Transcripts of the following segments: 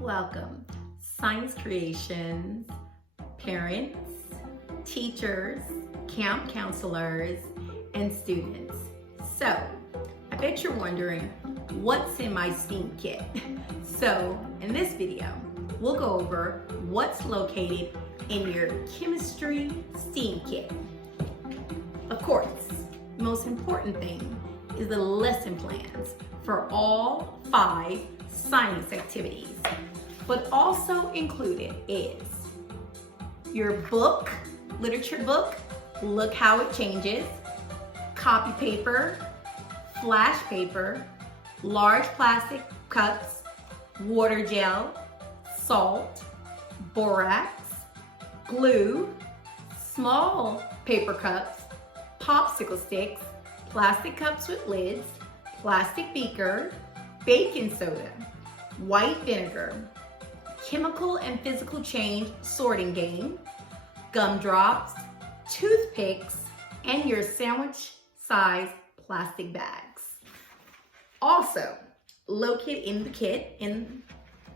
Welcome, Science Creations, parents, teachers, camp counselors, and students. So, I bet you're wondering, what's in my STEAM kit? So, in this video, we'll go over what's located in your chemistry STEAM kit. Of course, the most important thing is the lesson plans for all 5 science activities. But also included is your book, literature book, Look How It Changes, copy paper, flash paper, large plastic cups, water gel, salt, borax, glue, small paper cups, popsicle sticks, plastic cups with lids, plastic beaker, baking soda, white vinegar, chemical and physical change sorting game, gumdrops, toothpicks, and your sandwich size plastic bags. Also, located in the kit, in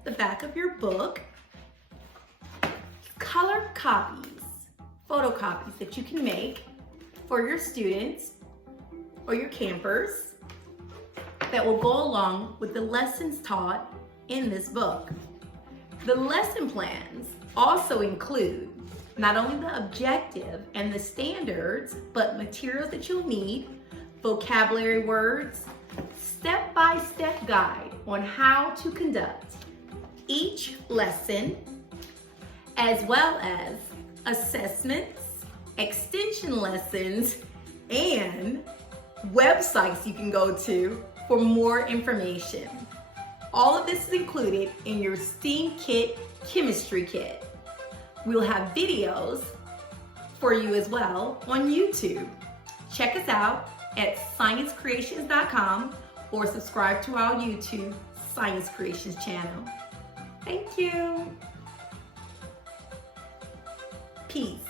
the back of your book, color copies, photocopies that you can make for your students or your campers that will go along with the lessons taught in this book. The lesson plans also include not only the objective and the standards, but materials that you'll need, vocabulary words, step-by-step guide on how to conduct each lesson, as well as assessments, extension lessons, and websites you can go to for more information. All of this is included in your STEAM Kit Chemistry Kit. We'll have videos for you as well on YouTube. Check us out at sciencecreations.com or subscribe to our YouTube Science Creations channel. Thank you. Peace.